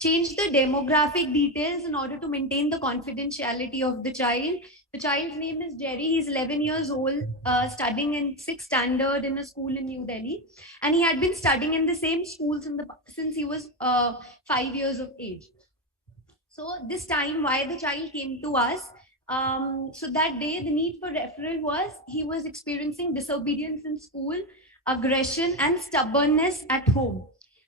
change the demographic details in order to maintain the confidentiality of the child. The child's name is Jerry. He's 11 years old, studying in 6th standard in a school in New Delhi. And he had been studying in the same school since he was 5 years of age. So this time, why the child came to us, so that day, the need for referral was he was experiencing disobedience in school, aggression and stubbornness at home.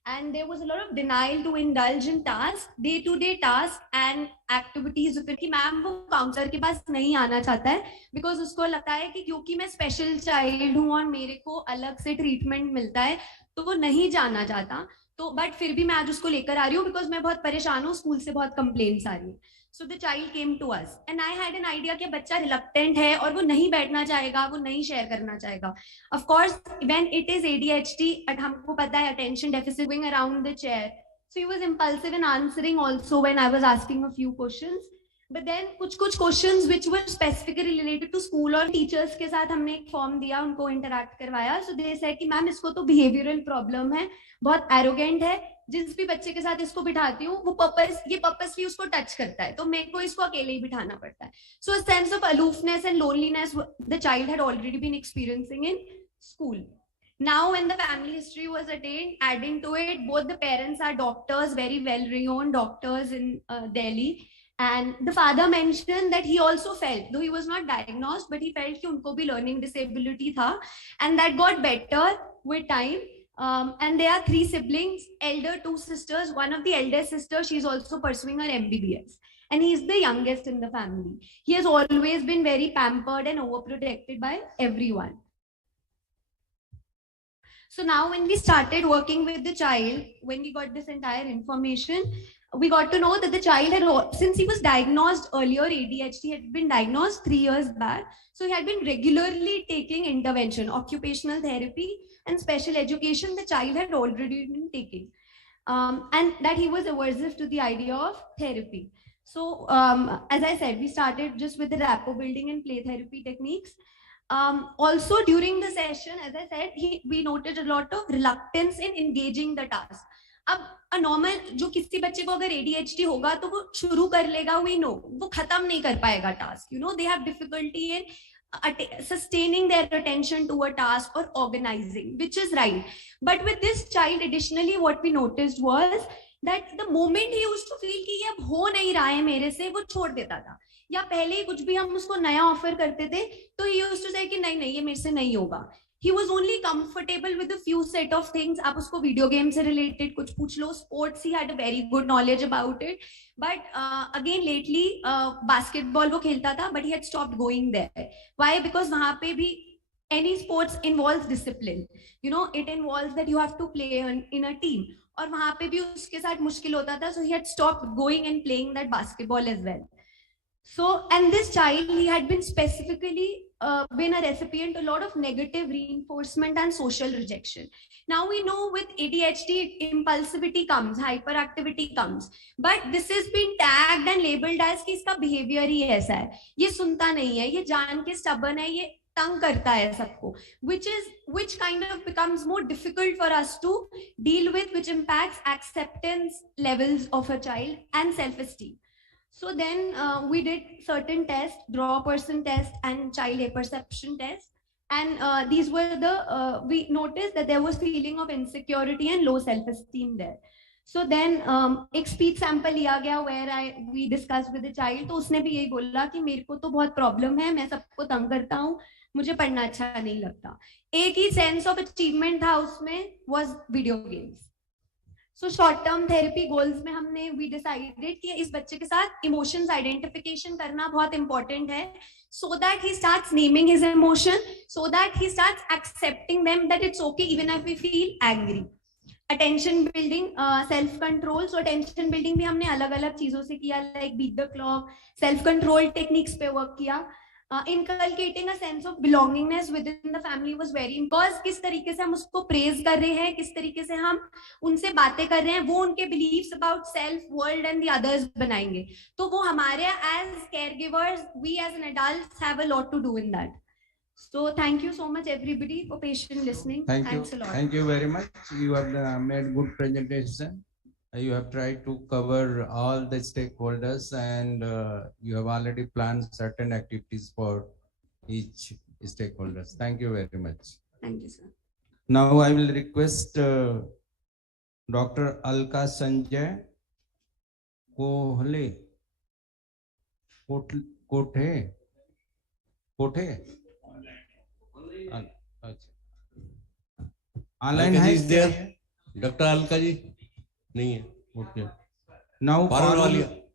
And there was a lot of denial to indulge in tasks, day-to-day tasks and activities. कि ma'am वो counsellor के पास नहीं आना चाहता है because उसको लगता है कि क्योंकि मैं स्पेशल चाइल्ड हूँ और मेरे को अलग से ट्रीटमेंट मिलता है तो वो नहीं जाना चाहता. तो बट फिर भी मैं आज उसको लेकर आ रही हूँ बिकॉज मैं बहुत परेशान हूँ, स्कूल से बहुत कंप्लेंट्स आ रही है. So the child came to us and I had an idea कि बच्चा रिलक्टेंट है और वो नहीं बैठना चाहेगा, वो नहीं शेयर करना चाहेगा. Of course when it is ADHD, हमको पता है attention deficit going around the chair, so he was impulsive in answering also when I was asking a few questions. But then कुछ questions which were specifically related to school और teachers के साथ हमने एक form दिया, उनको interact करवाया. सो they said कि मैम इसको तो बिहेवियरल प्रॉब्लम है, बहुत एरोगेंट है, जिस भी बच्चे के साथ इसको बिठाती हूँ वो पर्पसली उसको टच करता है, तो मेरे को इसको अकेले ही बिठाना पड़ता है. So a sense of aloofness and loneliness the child had already been experiencing in school. Now when the family history was attained, adding to it, both the parents are doctors, very well renowned doctors in Delhi. And the father mentioned that he also felt, though he was not diagnosed, but he felt कि उनको भी learning disability था, and that got better with time. And there are 3 siblings, elder 2 sisters. One of the eldest sisters, she's also pursuing her MBBS. And he's the youngest in the family. He has always been very pampered and overprotected by everyone. So now when we started working with the child, when we got this entire information, we got to know that the child had, since he was diagnosed earlier, ADHD had been diagnosed 3 years back. So he had been regularly taking intervention, occupational therapy and special education. The child had already been taking. And that he was aversive to the idea of therapy. So as I said, we started just with the rapport building and play therapy techniques. Also during the session, as I said, we noted a lot of reluctance in engaging the task. अब normal जो किसी बच्चे को अगर ADHD होगा तो वो शुरू कर लेगा, we know, वो खत्म नहीं कर पाएगा task. You know, they have difficulty in sustaining their attention to a task or organizing, which is right. But with this child, additionally, what we noticed was that the moment he used to feel कि ये अब हो नहीं रहा है मेरे से, वो छोड़ देता था. या पहले ही कुछ भी हम उसको नया ऑफर करते थे तो he used to say कि नहीं नहीं ये मेरे से नहीं होगा. He was only comfortable with a few set of things. आप उसको video game से related कुछ पूछ लो, sports he had a very good knowledge about it. But again lately basketball वो खेलता था, but he had stopped going there. Why? Because वहाँ पे भी any sports involves discipline. You know, it involves that you have to play in a team. और वहाँ पे भी उसके साथ मुश्किल होता था. So he had stopped going and playing that basketball as well. So, and this child, he had been specifically been a recipient a lot of negative reinforcement and social rejection. Now we know with ADHD, impulsivity comes, hyperactivity comes, but this has been tagged and labeled as कि इसका behavior ही ऐसा है, ये सुनता नहीं है, ये जान के stubborn है, ये तंग करता है सबको, which kind of becomes more difficult for us to deal with, which impacts acceptance levels of a child and self-esteem. So then we did certain tests, draw person test and child perception test. And these were the, we noticed that there was feeling of insecurity and low self-esteem there. So then एक speech sample लिया गया where we discussed with the child. तो उसने भी यही बोला कि मेरे को तो बहुत problem है, मैं सबको तंग करता हूँ, मुझे पढ़ना अच्छा नहीं लगता. एक ही sense of achievement था उसमें was video games. So short term therapy goals में हमने we decided कि इस बच्चे के साथ emotions identification करना बहुत important है, so that he starts naming his emotion, so that he starts accepting them, that it's okay even if we feel angry. Attention building, self control. So attention building भी हमने अलग अलग चीजों से किया, like beat the clock, self control techniques पे work किया. Inculcating a sense of belongingness within the family was very important. किस तरीके से हम उसको praise कर रहे हैं, किस तरीके से हम उनसे बातें कर रहे हैं, वो उनके beliefs about self, world and the others बनाएंगे. तो वो हमारे as caregivers, we as an adults have a lot to do in that. So thank you so much everybody for patient listening. Thanks a lot. Thank you very much. You have made good presentation. You have tried to cover all the stakeholders, and you have already planned certain activities for each stakeholders. Thank you very much. Thank you, sir. Now I will request Dr. Alka Sanjay Kohle Kothe Kothe online है क्या ये? Doctor Alka ji नहीं है. Okay. Now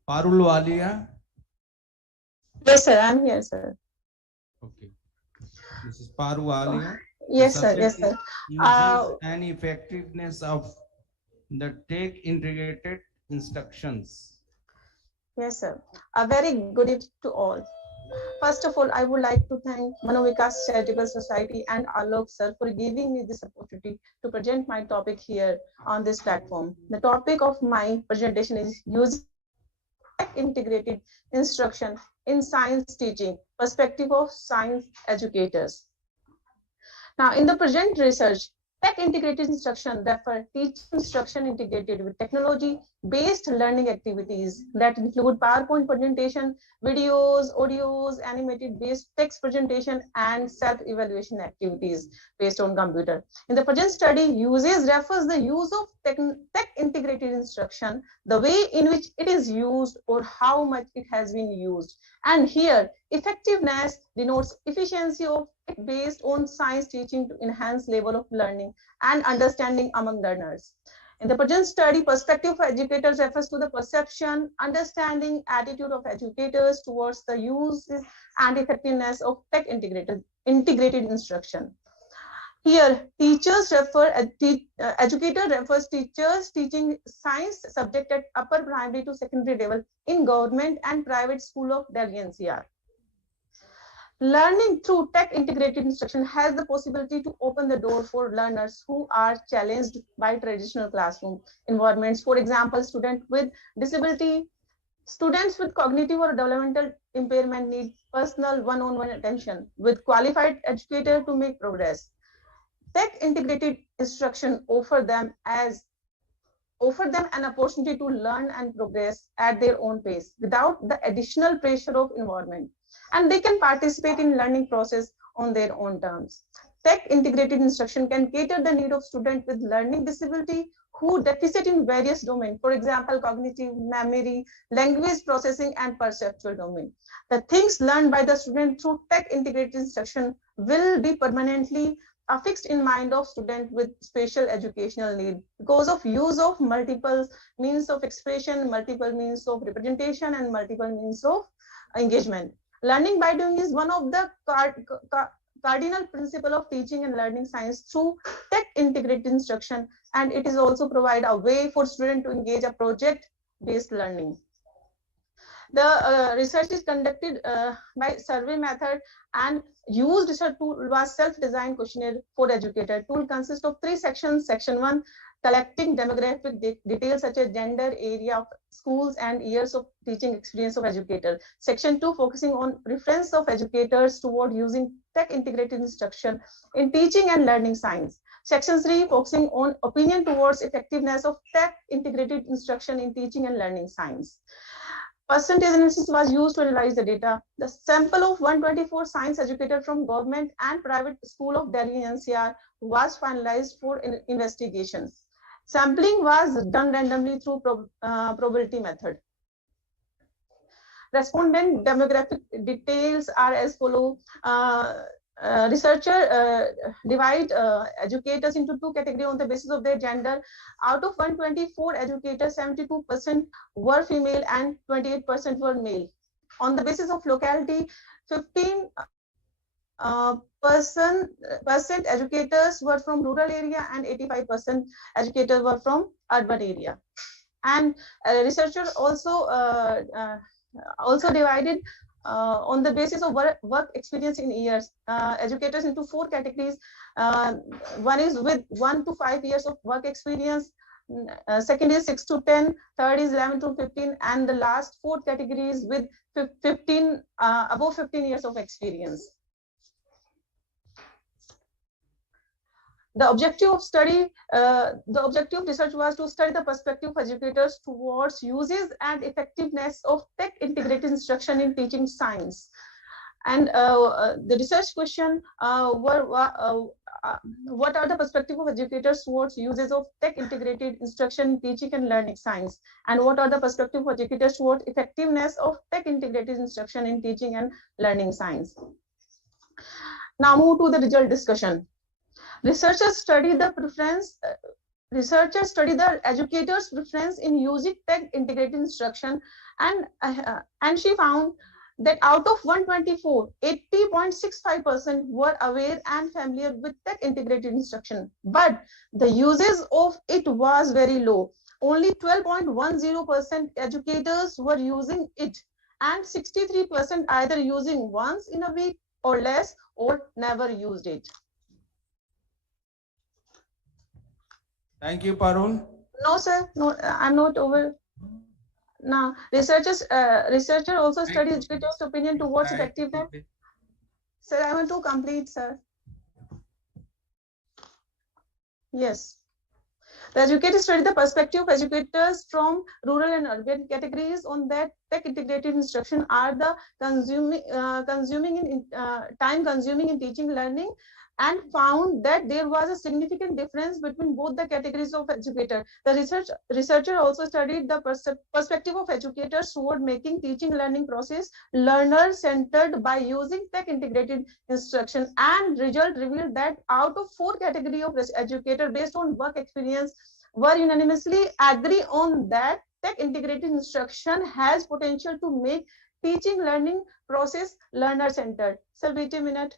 Parul Walia. Yes, sir. I'm here, sir. Okay. This is Paru Walia. Yes, sir. Yes, sir. And effectiveness of the take integrated instructions. Yes, sir. A very good evening to all. First of all, I would like to thank Manovikas Charitable Society and Alok sir for giving me this opportunity to present my topic here on this platform. The topic of my presentation is using integrated instruction in science teaching, perspective of science educators. Now, in the present research, tech integrated instruction refer teaching instruction integrated with technology-based learning activities that include PowerPoint presentation, videos, audios, animated-based text presentation, and self-evaluation activities based on computer. In the present study, uses refers the use of tech integrated instruction, the way in which it is used or how much it has been used. And here, effectiveness denotes efficiency of based on science teaching to enhance level of learning and understanding among learners. In the present study, perspective of educators refers to the perception, understanding, attitude of educators towards the use and effectiveness of tech integrated instruction. Here, teachers refer, educator refers teachers teaching science subject at upper primary to secondary level in government and private school of Delhi NCR. Learning through tech integrated instruction has the possibility to open the door for learners who are challenged by traditional classroom environments. For example, students with disability, students with cognitive or developmental impairment need personal one-on-one attention with qualified educator to make progress. Tech integrated instruction offer them an opportunity to learn and progress at their own pace without the additional pressure of environment, and they can participate in learning process on their own terms. Tech integrated instruction can cater the need of students with learning disability who deficit in various domains, for example, cognitive, memory, language processing, and perceptual domain. The things learned by the student through tech integrated instruction will be permanently fixed in mind of student with special educational need because of use of multiple means of expression, multiple means of representation, and multiple means of engagement. Learning by doing is one of the cardinal principle of teaching and learning science through tech integrated instruction, and it is also provide a way for students to engage a project based learning. The research is conducted by survey method, and used research tool was self-designed questionnaire for educator. Tool consists of 3 sections. Section 1, collecting demographic details such as gender, area of schools, and years of teaching experience of educator. Section 2, focusing on preference of educators toward using tech integrated instruction in teaching and learning science. Section 3, focusing on opinion towards effectiveness of tech integrated instruction in teaching and learning science. Percentage analysis was used to analyze the data. The sample of 124 science educators from government and private school of Delhi NCR was finalized for investigation. Sampling was done randomly through probability method. Respondent demographic details are as follow. Researcher divide educators into 2 categories on the basis of their gender. Out of 124 educators, 72% were female and 28% were male. On the basis of locality, 15% educators were from rural area and 85% educators were from urban area. And researcher also divided on the basis of work experience in years, educators into 4 categories. One is with 1 to 5 years of work experience, second is 6 to 10, third is 11 to 15, and the last 4th category is with 15 above 15 years of experience. The objective of research was to study the perspective of educators towards uses and effectiveness of tech integrated instruction in teaching science. And the research question were what are the perspective of educators towards uses of tech integrated instruction in teaching and learning science, and what are the perspective of educators towards effectiveness of tech integrated instruction in teaching and learning science. Now move to the result discussion. Researchers study the educators' preference in using tech integrated instruction, and she found that out of 124, 80.65% were aware and familiar with tech integrated instruction, but the uses of it was very low. Only 12.10% educators were using it, and 63% either using once in a week or less or never used it. Thank you, Parul. No, sir. No, I'm not over. Now, researcher also studied educators' opinion towards effectiveness. Sir, I want to complete, sir. Yes. The educators studied the perspective of educators from rural and urban categories on that tech integrated instruction are the time consuming in teaching learning, and found that there was a significant difference between both the categories of educator. The researcher also studied the perspective of educators toward making teaching learning process learner-centered by using tech-integrated instruction, and result revealed that out of 4 categories of educator based on work experience were unanimously agree on that tech-integrated instruction has potential to make teaching learning process learner-centered. Sir, wait a minute.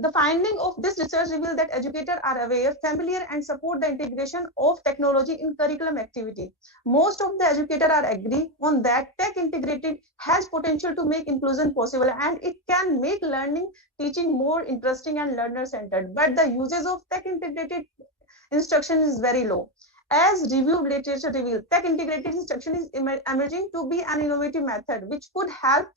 The finding of this research revealed that educators are aware, familiar, and support the integration of technology in curriculum activity. Most of the educators are agree on that tech integrated has potential to make inclusion possible, and it can make learning teaching more interesting and learner-centered. But the uses of tech integrated instruction is very low. As review literature revealed, tech integrated instruction is emerging to be an innovative method which could help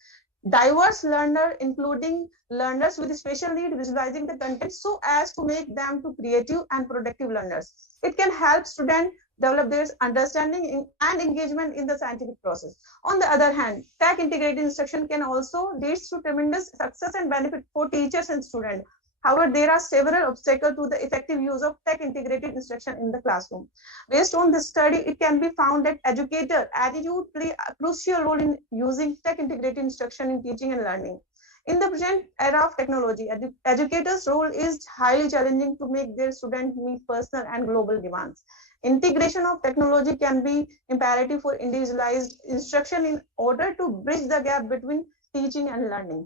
diverse learner, including learners with special need, visualizing the content so as to make them to creative and productive learners. It can help students develop their understanding and engagement in the scientific process. On the other hand, tech integrated instruction can also lead to tremendous success and benefit for teachers and students. However, there are several obstacles to the effective use of tech integrated instruction in the classroom. Based on this study, it can be found that educator attitude play a crucial role in using tech integrated instruction in teaching and learning. In the present era of technology, educators' role is highly challenging to make their students meet personal and global demands. Integration of technology can be imperative for individualized instruction in order to bridge the gap between teaching and learning.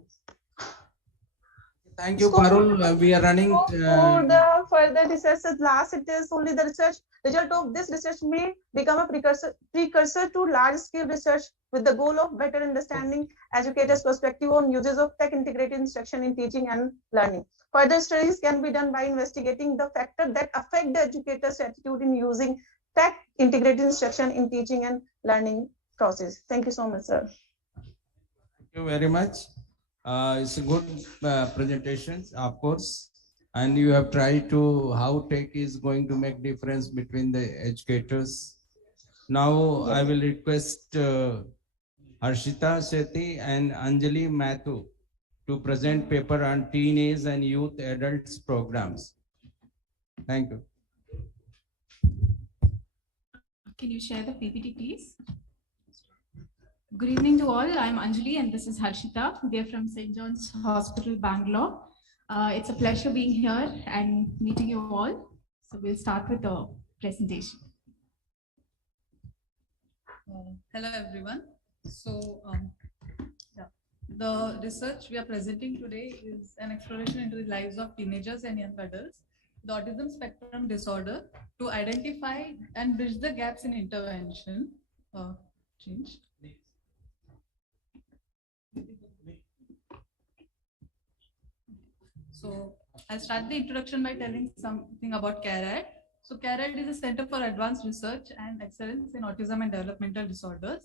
Thank you, Parul. We are running. For the further research, last it is only the result of this research may become a precursor to large-scale research with the goal of better understanding educators' perspective on uses of tech-integrated instruction in teaching and learning. Further studies can be done by investigating the factors that affect the educator's attitude in using tech-integrated instruction in teaching and learning process. Thank you so much, sir. Thank you very much. It's a good presentation, of course, and you have tried to how tech is going to make difference between the educators. Now I will request Harshita Sethi and Anjali Mathu to present paper on teenage and youth adults programs. Thank you. Can you share the PPT, please? Good evening to all. I'm Anjali and this is Harshita. We are from St. John's Hospital, Bangalore. It's a pleasure being here and meeting you all. So we'll start with the presentation. Hello, everyone. So the research we are presenting today is an exploration into the lives of teenagers and young adults, the autism spectrum disorder, to identify and bridge the gaps in intervention. Change. So I'll start the introduction by telling something about CARAD. So CARAD is a Center for Advanced Research and Excellence in Autism and Developmental Disorders.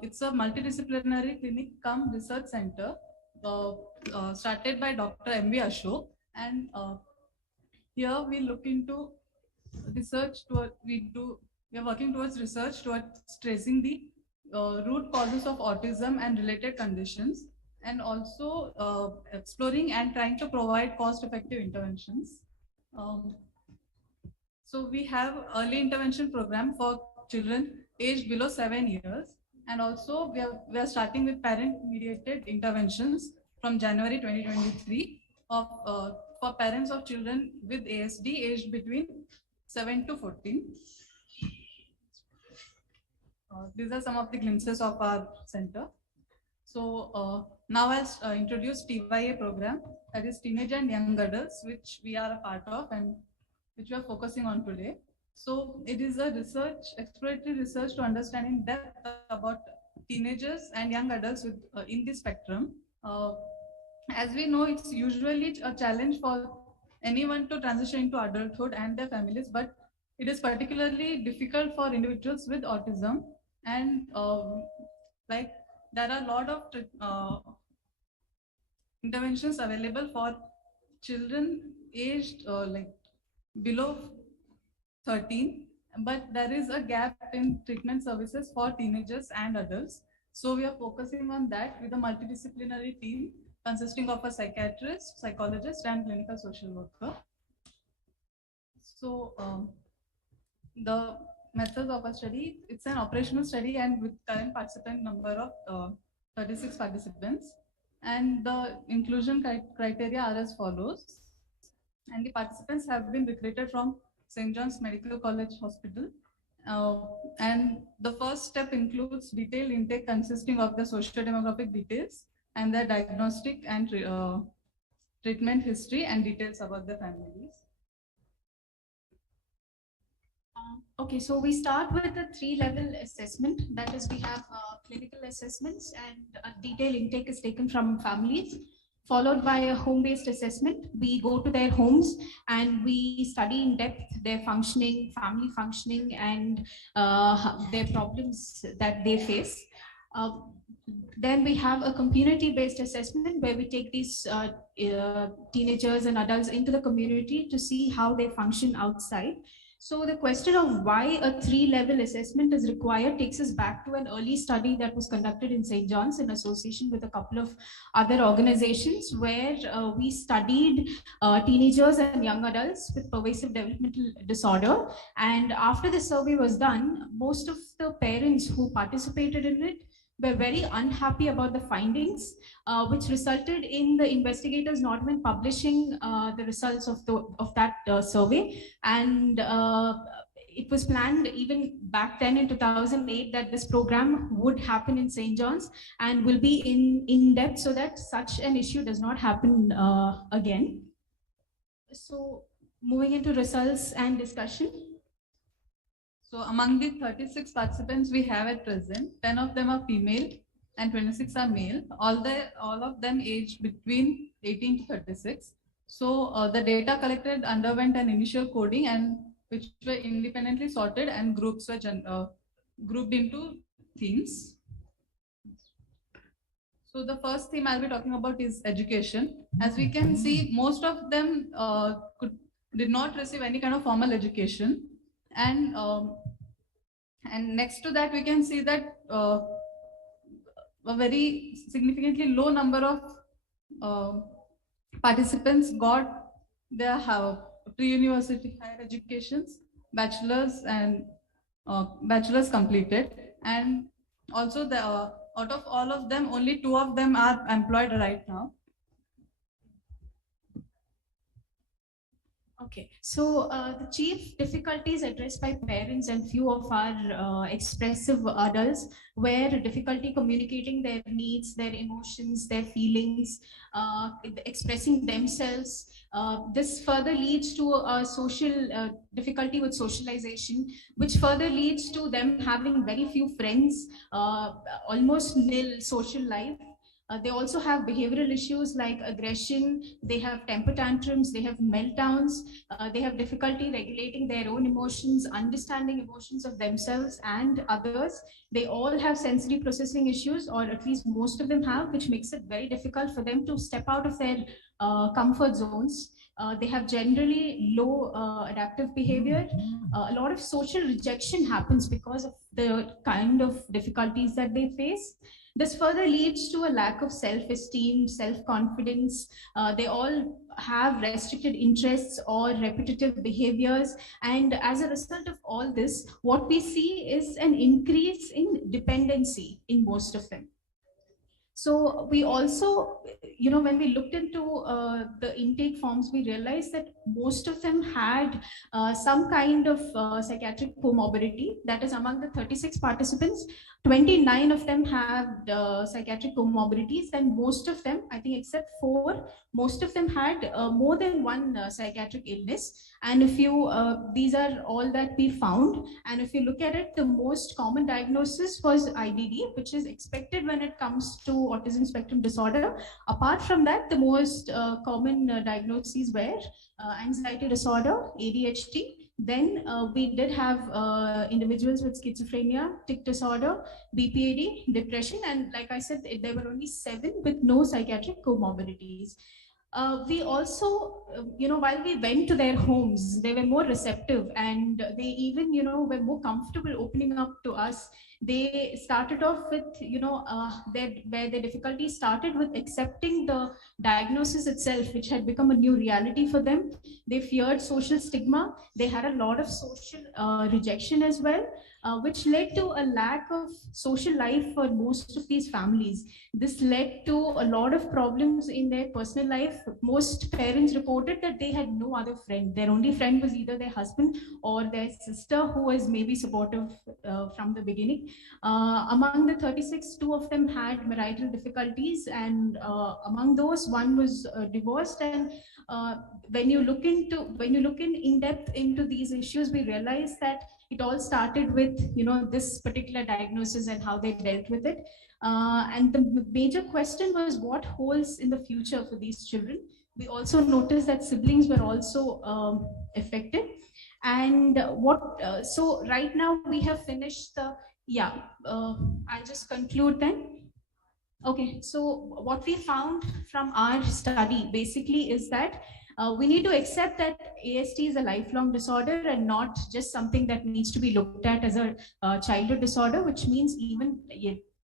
It's a multidisciplinary clinic cum research center started by Dr. M.V. Ashok, and Here we look into research we are working towards research towards tracing the root causes of autism and related conditions, and also exploring and trying to provide cost-effective interventions. So we have early intervention program for children aged below 7 years, and also we are starting with parent-mediated interventions from January 2023 of for parents of children with ASD aged between 7 to 14. These are some of the glimpses of our center. So now I'll introduce TYA program, that is teenage and young adults, which we are a part of and which we are focusing on today. So it is a exploratory research to understand in depth about teenagers and young adults with in the spectrum. As we know, it's usually a challenge for anyone to transition into adulthood and their families, but it is particularly difficult for individuals with autism. And like there are a lot of interventions available for children aged like below 13, but there is a gap in treatment services for teenagers and adults. So we are focusing on that with a multidisciplinary team consisting of a psychiatrist, psychologist, and clinical social worker. So the methods of a study, it's an operational study and with current participant number of 36 participants. And the inclusion criteria are as follows. And the participants have been recruited from St. John's Medical College Hospital. And the first step includes detailed intake consisting of the socio-demographic details and their diagnostic and treatment history and details about the families. Okay, so we start with a 3-level assessment. That is, we have clinical assessments, and a detailed intake is taken from families, followed by a home-based assessment. We go to their homes and we study in depth their functioning, family functioning, and their problems that they face. Then we have a community-based assessment where we take these teenagers and adults into the community to see how they function outside. So the question of why a 3-level assessment is required takes us back to an early study that was conducted in St. John's in association with a couple of other organizations, where we studied teenagers and young adults with pervasive developmental disorder. And after the survey was done, most of the parents who participated in it were very unhappy about the findings, which resulted in the investigators not even publishing the results of that survey. And it was planned even back then in 2008 that this program would happen in St. John's and will be in depth so that such an issue does not happen again. So moving into results and discussion. So among the 36 participants we have at present, 10 of them are female and 26 are male. All of them aged between 18 to 36. So the data collected underwent an initial coding, and which were independently sorted, and groups were grouped into themes. So the first theme I'll be talking about is education. As we can see, most of them did not receive any kind of formal education. And next to that, we can see that a very significantly low number of participants got their pre-university higher educations, bachelor's completed. And also out of all of them, only 2 of them are employed right now. Okay, so the chief difficulties addressed by parents and few of our expressive adults were difficulty communicating their needs, their emotions, their feelings, expressing themselves. This further leads to a social difficulty with socialization, which further leads to them having very few friends, almost nil social life. They also have behavioral issues like aggression, they have temper tantrums, they have meltdowns, they have difficulty regulating their own emotions, understanding emotions of themselves and others. They all have sensory processing issues, or at least most of them have, which makes it very difficult for them to step out of their comfort zones. They have generally low adaptive behavior. A lot of social rejection happens because of the kind of difficulties that they face. This further leads to a lack of self-esteem, self-confidence. They all have restricted interests or repetitive behaviors. And as a result of all this, what we see is an increase in dependency in most of them. So we also, when we looked into the intake forms, we realized that most of them had some kind of psychiatric comorbidity. That is, among the 36 participants, 29 of them have psychiatric comorbidities, and most of them, I think except 4, most of them had more than one psychiatric illness. And if you, these are all that we found. And if you look at it, the most common diagnosis was IDD, which is expected when it comes to autism spectrum disorder. Apart from that, the most common diagnoses were anxiety disorder, ADHD. Then we did have individuals with schizophrenia, tic disorder, BPID, depression, and like I said, there were only 7 with no psychiatric comorbidities. We also, while we went to their homes, they were more receptive, and they even, were more comfortable opening up to us. They started off with, where the difficulty started with accepting the diagnosis itself, which had become a new reality for them. They feared social stigma. They had a lot of social rejection as well, which led to a lack of social life for most of these families. This led to a lot of problems in their personal life. Most parents reported that they had no other friend. Their only friend was either their husband or their sister, who was maybe supportive from the beginning. Among the 36, 2 of them had marital difficulties, and among those, 1 was divorced. And when you look in depth into these issues, we realize that it all started with this particular diagnosis and how they dealt with it. And the major question was what holds in the future for these children. We also noticed that siblings were also affected. And so right now we have finished the, I'll just conclude then. Okay, so what we found from our study basically is that we need to accept that ASD is a lifelong disorder and not just something that needs to be looked at as a childhood disorder, which means even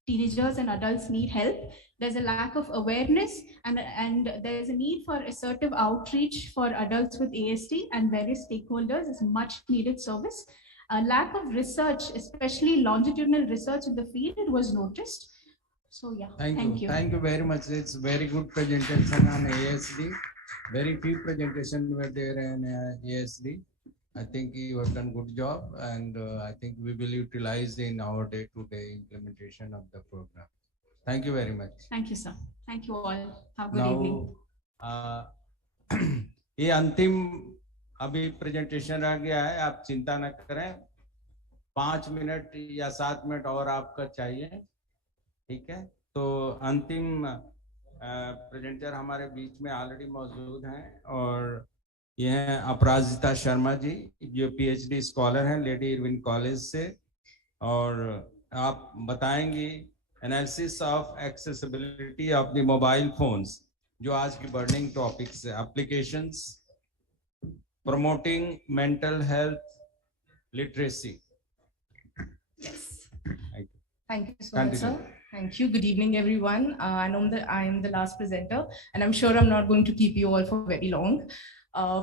teenagers and adults need help. There's a lack of awareness, and there's a need for assertive outreach for adults with ASD and various stakeholders is much needed service. A lack of research, especially longitudinal research in the field, was noticed. So yeah, thank you. Thank you very much. It's very good presentation on ASD. Very few presentations were there in ASD. I think you have done good job, and I think we will utilize in our day-to-day implementation of the program. Thank you very much. Thank you, sir. Thank you all. Have a good evening. ये अंतिम अभी presentation रह गया है, आप चिंता न करें, 5 मिनट या 7 मिनट और आपका चाहिए, ठीक है? तो अंतिम प्रेजेंटर हमारे बीच में ऑलरेडी मौजूद हैं, और ये हैं अपराजिता शर्मा जी, जो PhD स्कॉलर हैं लेडी इरविन कॉलेज से, और आप बताएंगी analysis of accessibility of the mobile phones, जो आज की बर्निंग टॉपिक्स है, applications, promoting mental health literacy. Yes. Thank you so much, sir. Thank you. Good evening, everyone. I know that I am the last presenter, and I'm sure I'm not going to keep you all for very long.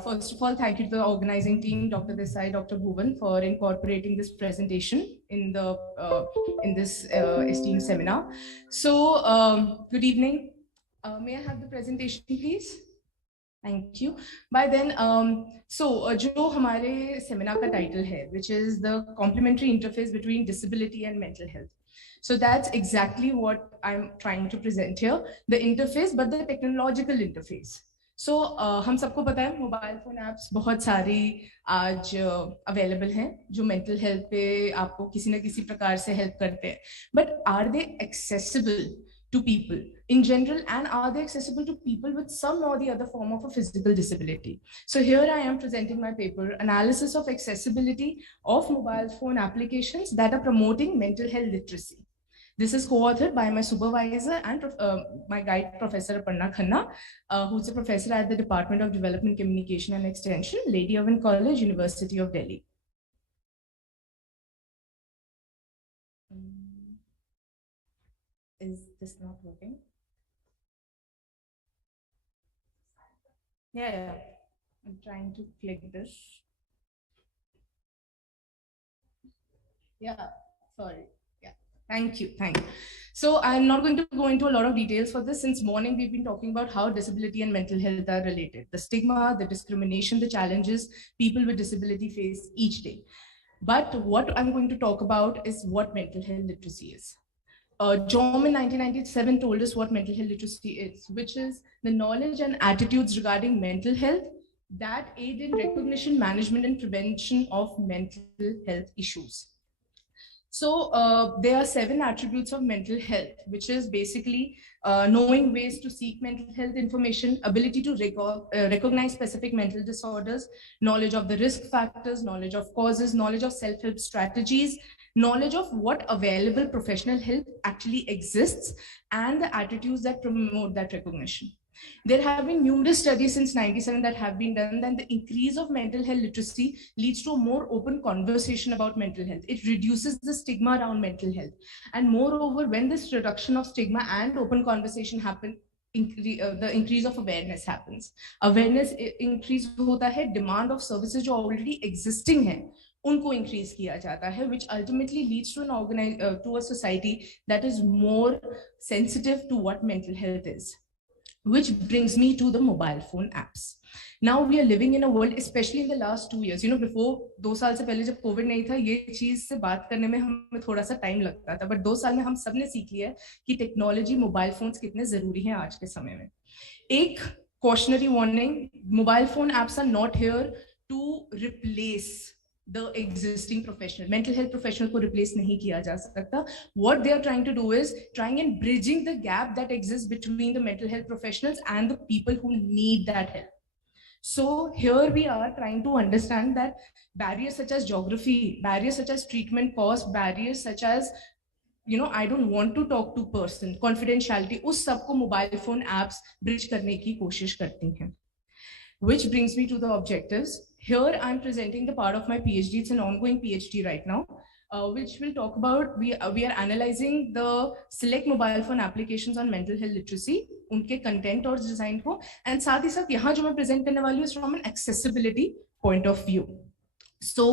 First of all, thank you to the organizing team, Dr. Desai, Dr. Bhuvan, for incorporating this presentation in this esteemed seminar. So, good evening. May I have the presentation, please? Thank you. By then, जो हमारे seminar का title है, which is the complementary interface between disability and mental health. So that's exactly what I'm trying to present here, the interface, but the technological interface. So हम सबको पता है mobile phone apps बहुत सारी आज available हैं जो मेंटल हेल्थ पे आपको किसी न किसी प्रकार से हेल्प करते हैं, but are they accessible to people in general, and are they accessible to people with some or the other form of a physical disability? So here I am presenting my paper, Analysis of Accessibility of Mobile Phone Applications that are Promoting Mental Health Literacy. This is co-authored by my supervisor and my guide, Professor Aparna Khanna, who's a professor at the Department of Development, Communication and Extension, Lady Irwin College, University of Delhi. Is this not working? Yeah, I'm trying to click this. Yeah, sorry. Yeah, thank you. So I'm not going to go into a lot of details for this. Since morning, we've been talking about how disability and mental health are related. The stigma, the discrimination, the challenges people with disability face each day. But what I'm going to talk about is what mental health literacy is. Jom in 1997 told us what mental health literacy is, which is the knowledge and attitudes regarding mental health that aid in recognition, management, and prevention of mental health issues. So there are 7 attributes of mental health, which is basically knowing ways to seek mental health information, ability to recognize specific mental disorders, knowledge of the risk factors, knowledge of causes, knowledge of self-help strategies, knowledge of what available professional help actually exists, and the attitudes that promote that recognition. There have been numerous studies since 1997 that have been done that the increase of mental health literacy leads to a more open conversation about mental health. It reduces the stigma around mental health. And moreover, when this reduction of stigma and open conversation happen, the increase of awareness happens. Awareness increase hota hai, demand of services जो already existing hai, उनको increase किया जाता है, which ultimately leads to to a society that is more sensitive to what mental health is. Which brings me to the mobile phone apps. Now we are living in a world, especially in the last 2 years. You know, before 2 साल से पहले जब Covid नहीं था, ये चीज से बात करने में हमें थोड़ा सा टाइम लगता था. बट 2 साल में हम सबने सीख लिया कि टेक्नोलॉजी, मोबाइल फोन्स कितने जरूरी हैं आज के समय में. एक cautionary warning: mobile phone apps are not here to replace the existing professional. Mental health professional को replace नहीं किया जा सकता. What they are trying to do is trying and bridging the gap that exists between the mental health professionals and the people who need that help. So here we are trying to understand that barriers such as geography, barriers such as treatment cost, barriers such as, you know, I don't want to talk to person, confidentiality, उस सबको mobile phone apps bridge करने की कोशिश करती हैं. Which brings me to the objectives. Here I'm presenting the part of my PhD. It's an ongoing PhD right now, which will talk about, we are analyzing the select mobile phone applications on mental health literacy, उनके content और design को, and साथ ही साथ यहाँ जो मैं present करने वाली हूँ is from an accessibility point of view. So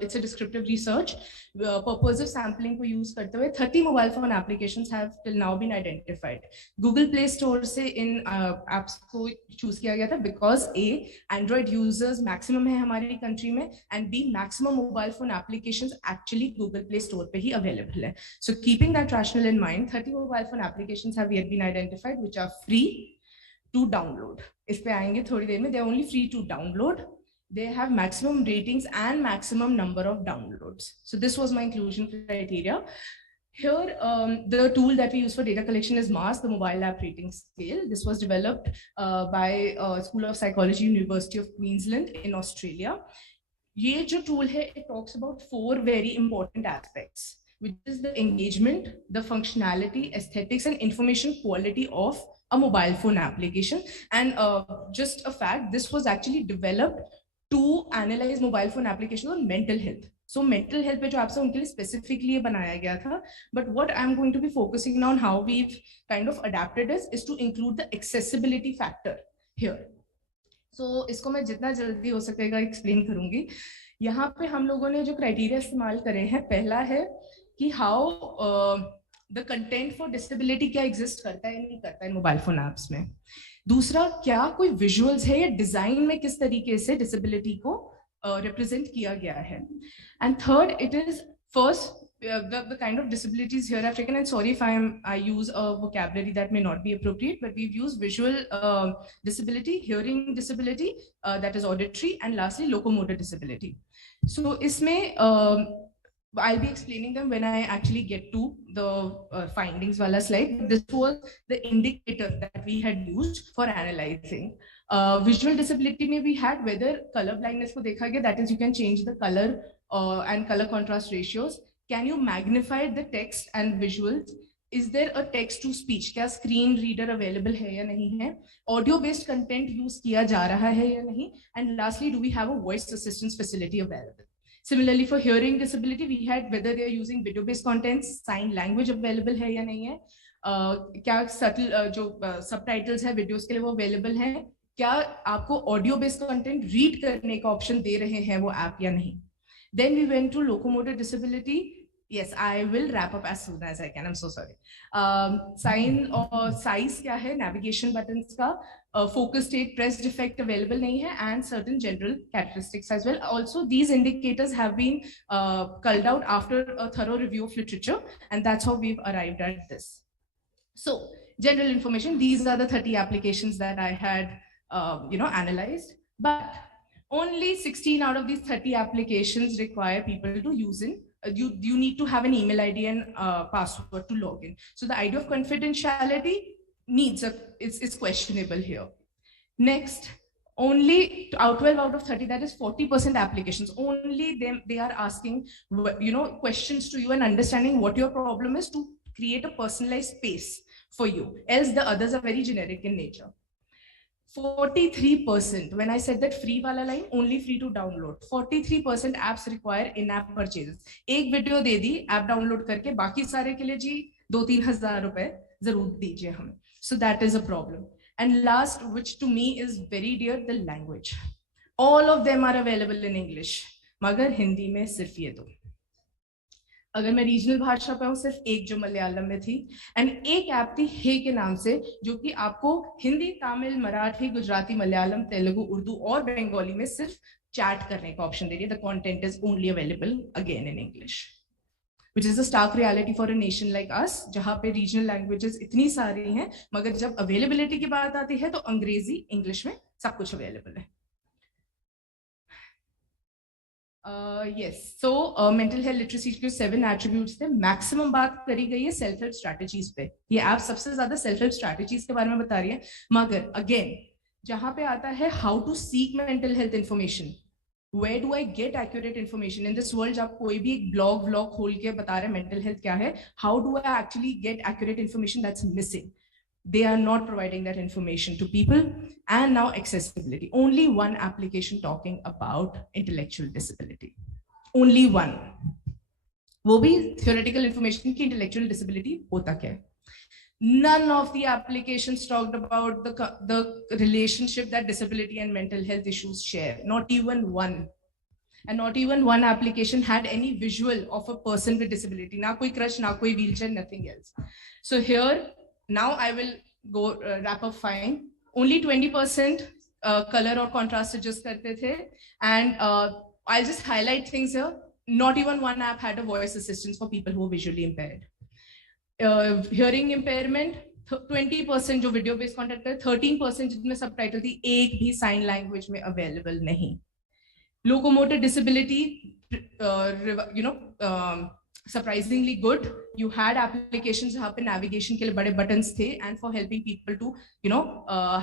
it's a descriptive research. Purposive sampling को use करते हुए 30 mobile phone applications have till now been identified. Google Play Store से इन apps को choose किया गया था because A, Android users maximum है हमारी country में, and B, maximum mobile phone applications actually Google Play Store पे ही available है. So keeping that rationale in mind, 30 mobile phone applications have yet been identified which are free to download. इस पे आएंगे थोड़ी देर में. They are only free to download. They have maximum ratings and maximum number of downloads. So this was my inclusion criteria. Here, the tool that we use for data collection is MAS, the Mobile App Rating Scale. This was developed by School of Psychology, University of Queensland in Australia. ये जो tool है, it talks about 4 very important aspects, which is the engagement, the functionality, aesthetics, and information quality of a mobile phone application. And just a fact, this was actually developed to analyze mobile phone applications on mental health. So mental health पे जो apps है उनके लिए specifically ये बनाया गया था. But what I'm going to be focusing on how we've kind of adapted is to include the accessibility factor here. So इसको मैं जितना जल्दी हो सकेगा explain करूँगी. यहाँ पे हम लोगों ने जो criteria इस्तेमाल करे हैं, पहला है कि how the content for disability क्या exist करता है नहीं करता है mobile phone apps में. दूसरा, क्या कोई विजुअल्स है या डिजाइन में किस तरीके से डिसेबिलिटी को रिप्रेजेंट किया गया है. And third, it is first the kind of disabilities here I've taken, and sorry if I use a vocabulary that may not be appropriate, but we've used visual disability, hearing disability, that is auditory, and lastly locomotor disability. So isme I'll be explaining them when I actually get to the findings wala slide. This was the indicator that we had used for analyzing. Visual disability mein we had whether color blindness ko dekha gaya, that is you can change the color and color contrast ratios. Can you magnify the text and visuals? Is there a text to speech? क्या screen reader available है या नहीं है? Audio based content use किया जा रहा है या नहीं? And lastly, do we have a voice assistance facility available? Similarly, for hearing disability, we had whether they are using video based content, sign language available है या नहीं है? क्या subtle जो subtitles है videos के लिए वो available हैं? क्या आपको audio based content read करने का option दे रहे हैं वो app या नहीं? Then we went to locomotor disability. Yes, I will wrap up as soon as I can. I'm so sorry. Sign or size क्या है? Navigation buttons का focus state, pressed effect available नहीं है, and certain general characteristics as well. Also, these indicators have been culled out after a thorough review of literature, and that's how we've arrived at this. So, general information. These are the 30 applications that I had, analyzed, but only 16 out of these 30 applications require people to use in. You need to have an email ID and password to log in. So the idea of confidentiality is questionable here. Next, only 12 out of 30, that is 40% applications. Only they are asking, questions to you and understanding what your problem is to create a personalized space for you. Else the others are very generic in nature. 43%, when I said that free wala line, only free to download. 43% apps require in-app purchases. एक video दे दी, app download करके, बाकी सारे के लिए जी 2-3 हजार रुपए जरूर दीजिए हमें. So that is a problem. And last, which to me is very dear, the language. All of them are available in English. मगर हिंदी में सिर्फ ये दो. अगर मैं रीजनल भाषा पे हूँ सिर्फ एक जो मलयालम में थी, एंड एक ऐप थी हे के नाम से जो कि आपको हिंदी, तमिल, मराठी, गुजराती, मलयालम, तेलुगु, उर्दू और बंगाली में सिर्फ चैट करने का ऑप्शन दे रही है. The content is only available again in English, which is a stark reality for a nation like us, जहाँ पे रीजनल लैंग्वेजेस इतनी सारी हैं, मगर जब अवेलेबिलिटी की बात आती है तो अंग्रेजी, इंग्लिश में सब कुछ अवेलेबल है. Yes, so mental health literacy के 7 attributes थे. मैक्सिमम बात करी गई है सेल्फ हेल्प स्ट्रैटेजीज पे. ये ऐप सबसे ज्यादा सेल्फ हेल्प स्ट्रैटेजीज के बारे में बता रही है, मगर अगेन जहां पे आता है how to seek mental health information, where do I get accurate information in this world? जब कोई भी एक ब्लॉग खोल के बता रहे मेंटल हेल्थ क्या है, how do I actually get accurate information? That's missing. They are not providing that information to people. And now accessibility. Only one application talking about intellectual disability. Only one. वो भी theoretical information की intellectual disability होता क्या है. None of the applications talked about the relationship that disability and mental health issues share. Not even one. And not even one application had any visual of a person with disability. Na koi crush, na koi wheelchair, nothing else. So here, now I will go wrap up fine. Only 20% color or contrast adjust karte the. And I'll just highlight things here. Not even one app had a voice assistance for people who are visually impaired. Hearing impairment, 20% जो video based content है, 13% जिसमें subtitle थी, एक भी sign language में available नहीं. Locomotor disability, surprisingly good. You had applications जहाँ पे navigation के लिए बड़े buttons थे, and for helping people to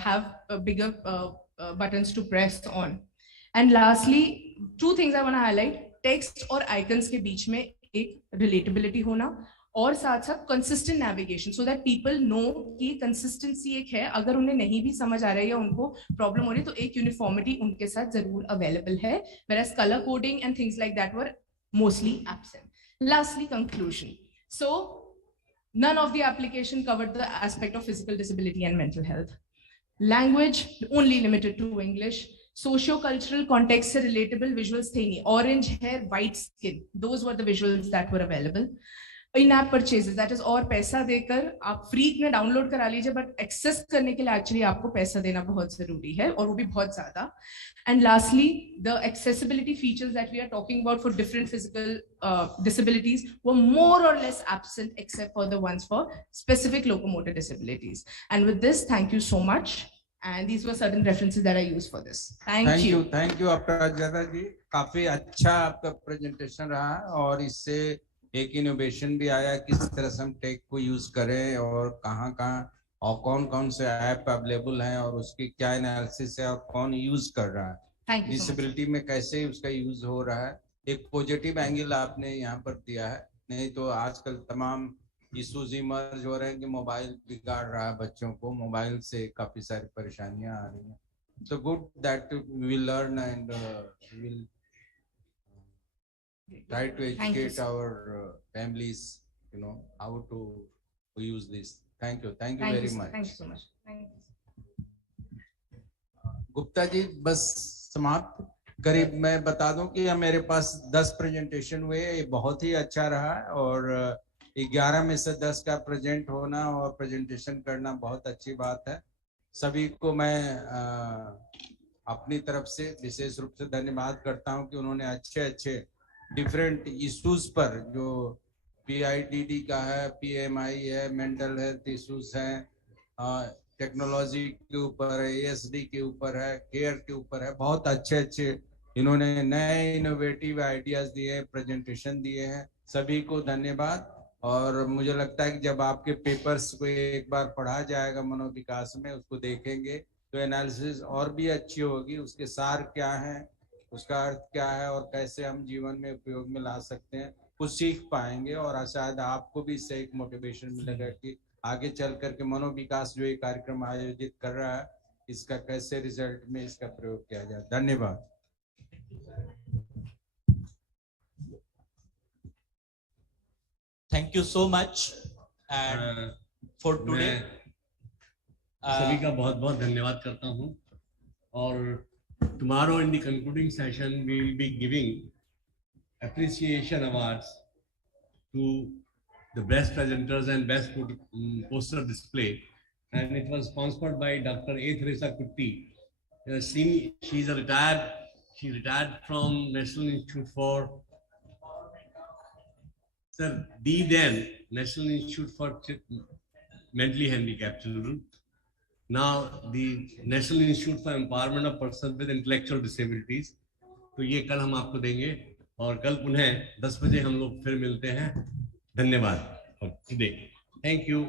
have bigger buttons to press on. And lastly, 2 things I want to highlight. Text और icons के बीच में एक relatability होना, और साथ साथ consistent navigation, so that people know कि consistency एक है. अगर उन्हें नहीं भी समझ आ रहा है या उनको problem हो रही है तो एक uniformity उनके साथ जरूर available है, whereas color coding and things like that were mostly absent. Lastly, conclusion. So none of the application covered the aspect of physical disability and mental health. Language only limited to English. Socio-cultural context से relatable visuals थे नहीं. Orange hair, white skin, those were the visuals that were available. In-app purchases, that is, और पैसा देकर आप free में download करा लीजिए, बट एक्सेस करने के लिए एक्चुअली आपको पैसा देना बहुत जरूरी है, और वो भी बहुत ज्यादा. And lastly, the accessibility features that we are talking about for different physical disabilities were more or less absent, except for the ones for specific locomotor disabilities. And with this, thank you so much. And these were certain references that I used for this. Thank you. Thank you, अपराजिता जी. काफी अच्छा आपका presentation रहा, और इससे एक innovation भी आया किस तरह से हम टेक को यूज करें, और कहाँ और कौन से ऐप अवेलेबल हैं, और उसकी क्या एनालिसिस है, और कौन यूज कर रहा है, डिसेबिलिटी में कैसे उसका यूज हो रहा है. एक पॉजिटिव एंगल आपने यहाँ पर दिया है. नहीं तो आजकल तमाम इश्यूज इमर्ज हो रहे हैं कि मोबाइल बिगाड़ रहा है बच्चों को, मोबाइल से काफी सारी परेशानियां आ रही हैं. So good that we learn and we'll try to educate our families, you know, how to use this. Thank you very much. Thank you so much. Thank you. Gupta ji बस समाप्त. करीब मैं बता दूं कि मेरे पास 10 प्रेजेंटेशन हुए, ये बहुत ही अच्छा रहा और 11 में से 10 का प्रेजेंट होना और प्रेजेंटेशन करना बहुत अच्छी बात है. सभी को मैं अपनी तरफ से विशेष रूप से धन्यवाद करता हूं कि उन्होंने अच्छे डिफरेंट इश्यूज पर, जो PIDD का है, PMI है, मेंटल हेल्थ इश्यूज हैं, टेक्नोलॉजी के ऊपर है, ASD के ऊपर है, केयर के ऊपर है, बहुत अच्छे इन्होंने नए इनोवेटिव आइडियाज दिए, प्रेजेंटेशन दिए हैं. सभी को धन्यवाद. और मुझे लगता है कि जब आपके पेपर्स को एक बार पढ़ा जाएगा मनोविकास में, उसको देखेंगे तो एनालिसिस और भी अच्छी होगी. उसके सार क्या है, उसका अर्थ क्या है और कैसे हम जीवन में उपयोग में ला सकते हैं, कुछ सीख पाएंगे. और शायद आपको भी इससे एक मोटिवेशन मिलेगा कि आगे चल करके मनोविकास जो ये कार्यक्रम आयोजित कर रहा है, इसका कैसे रिजल्ट में इसका प्रयोग किया जाए. धन्यवाद. Thank you so much and for today. सभी का बहुत बहुत धन्यवाद करता हूँ. और tomorrow in the concluding session we will be giving appreciation awards to the best presenters and best poster display, and it was sponsored by Dr. A. Theresa Kutti. She retired from National Institute for National Institute for Mentally Handicapped Children. Now the National Institute for Empowerment of Persons with Intellectual Disabilities. तो ये कल हम आपको देंगे और कल पुनः 10 बजे हम लोग फिर मिलते हैं. धन्यवाद for today. Thank you.